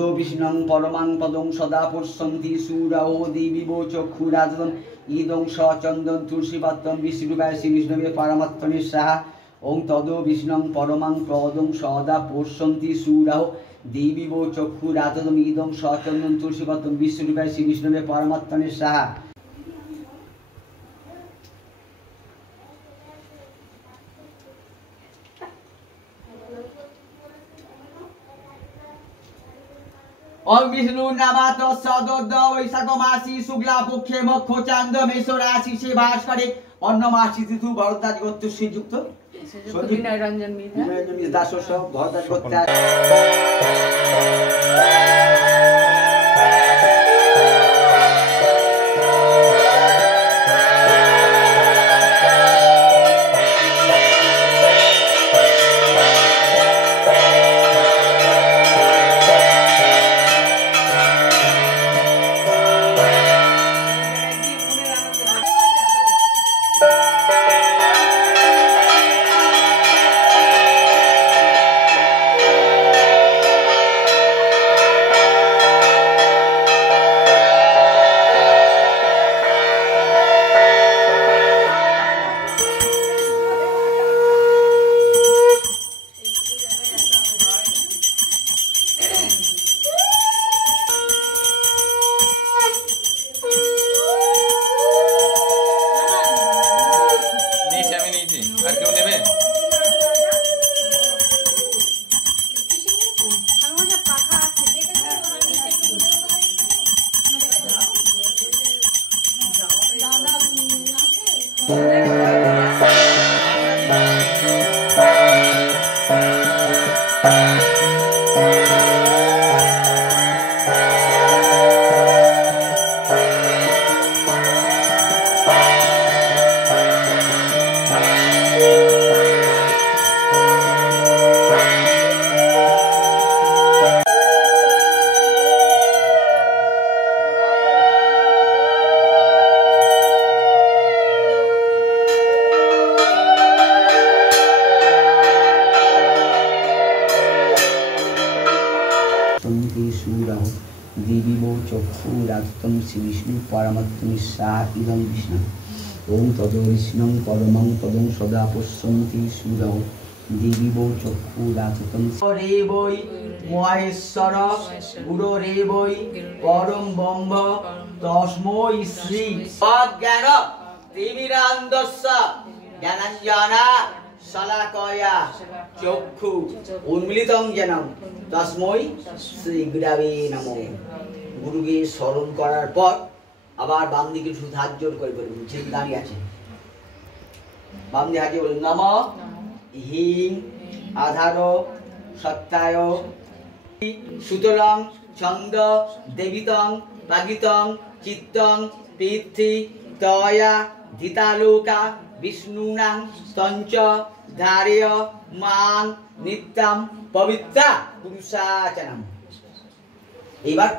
তদো বিষ্ণং পরমাং পদং সদা পশ্যন্তি সূরাও দিবিবো চক্ষুরাজতম ইদং সচন্দন তুলসীপত্রম বিষ্ণুরূপায় শ্রী বিষ্ণুবে পরমাত্মনে সাহা ওং তদো বিষ্ণং পরমাং পদং সদা পশ্যন্তি সূরাও দিবিবো চক্ষুরাজতম ইদং সচন্দন তুলসীপত্রম বিষ্ণুরূপায় শ্রী বিষ্ণুবে পরমাত্মনে সাহা। ओम विष्णु नमः सदोद वैशाख मासी शुक्ला पक्षे मक्ष चांद मेष राशि से भास करे अन्न मासी तिथु भरद्वाज गोत्र श्रीयुक्त विनय रंजन मिधा दास भरद्वाज गोत्र। दिविबो चक्षुराजतम श्री विष्णु परमात्मने साहा इदं विष्णु ओं तदो विष्णुं परमं पदं सदा पश्यन्ति सूरौ दिविबो चक्षुराजतम रे वै महेश्वर गुरो रे वै परम ब्रह्म तस्मै श्री अज्ञान तिमिरान्धस्य ज्ञानाञ्जना शलाकया चक्षु उन्मीलितं ज्ञानं तस्मै श्री गुरवे नमः। গুরুকে স্মরণ করার পর আবার বাম দিকে শুধু হাত জোর করে বলুন, যে দাঁড়িয়ে আছে বাম দিকে হাতে বলুন নম হিং আধার সত্যায় সুতরাং ছন্দ দেবিতং পাগিতং চিত্তং পৃথ্বী তয়া ধিতালোকা বিষ্ণুনাং তঞ্চ ধারেয় মান নিত্যম পবিত্রা পুরুষাচনম। এইবার